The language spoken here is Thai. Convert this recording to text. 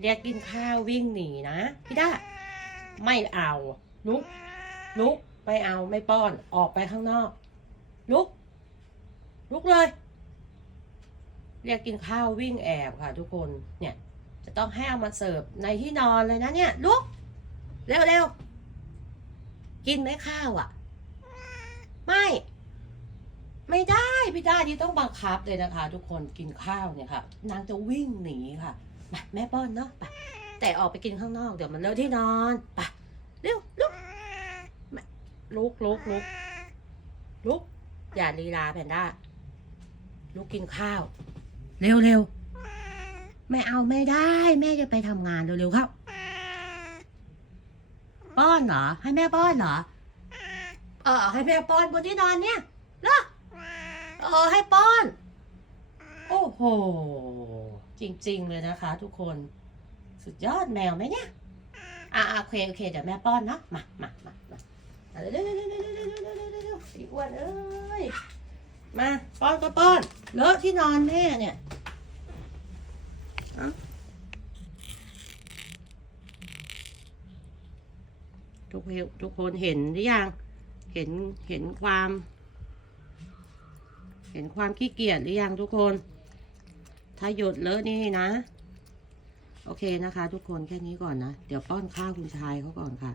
เรียกกินข้าววิ่งหนีนะพี่ด้าไม่เอาลุกลุกไม่เอาไม่ป้อนออกไปข้างนอก ลุก ลุกเลย เรียกกินข้าววิ่งแอบค่ะ ทุกคนเนี่ย จะต้องให้เอามาเสิร์ฟในที่นอนเลยนะเนี่ย ลุก เร็วเร็วกินไหมข้าวอะ ไม่ ไม่ได้พี่ด้าที่ต้องบังคับเลยนะคะ ทุกคนกินข้าวเนี่ยค่ะนางจะวิ่งหนีค่ะ มาแม่ป้อนเนาะไปแต่ออกไปกินข้างนอกเดี๋ยวมันเลอะที่นอนไปเร็วลุกลุกลุกลุกลุกอย่าลีลาแพนด้าลุกกินข้าว เร็วเร็วไม่เอาไม่ได้ แม่จะไปทำงานเร็วๆครับป้อนเหรอ ให้แม่ป้อนเหรอเออให้แม่ป้อนบนที่นอนเนี่ยเหรอเออให้ป้อน โอ้โห จริง ๆ เลยนะคะ ทุกคนสุดยอดแมวไหมเนี่ยอ่าโอเคโอเคเดี๋ยวแม่ป้อนเนาะมามามามาเร็วเร็วเร็วเร็วเร็วเร็วเร็วสีอ้วนเอ้ยมาป้อนก็ป้อนเลอะที่นอนแม่เนี่ยทุกทุกคนเห็นหรือยัง เห็นเห็นความ เห็นความขี้เกียจหรือยังทุกคน ถ้าหยดเลอะนี่นะ โอเคนะคะ ทุกคนแค่นี้ก่อนนะ เดี๋ยวป้อนข้าวคุณชายเขาก่อนค่ะ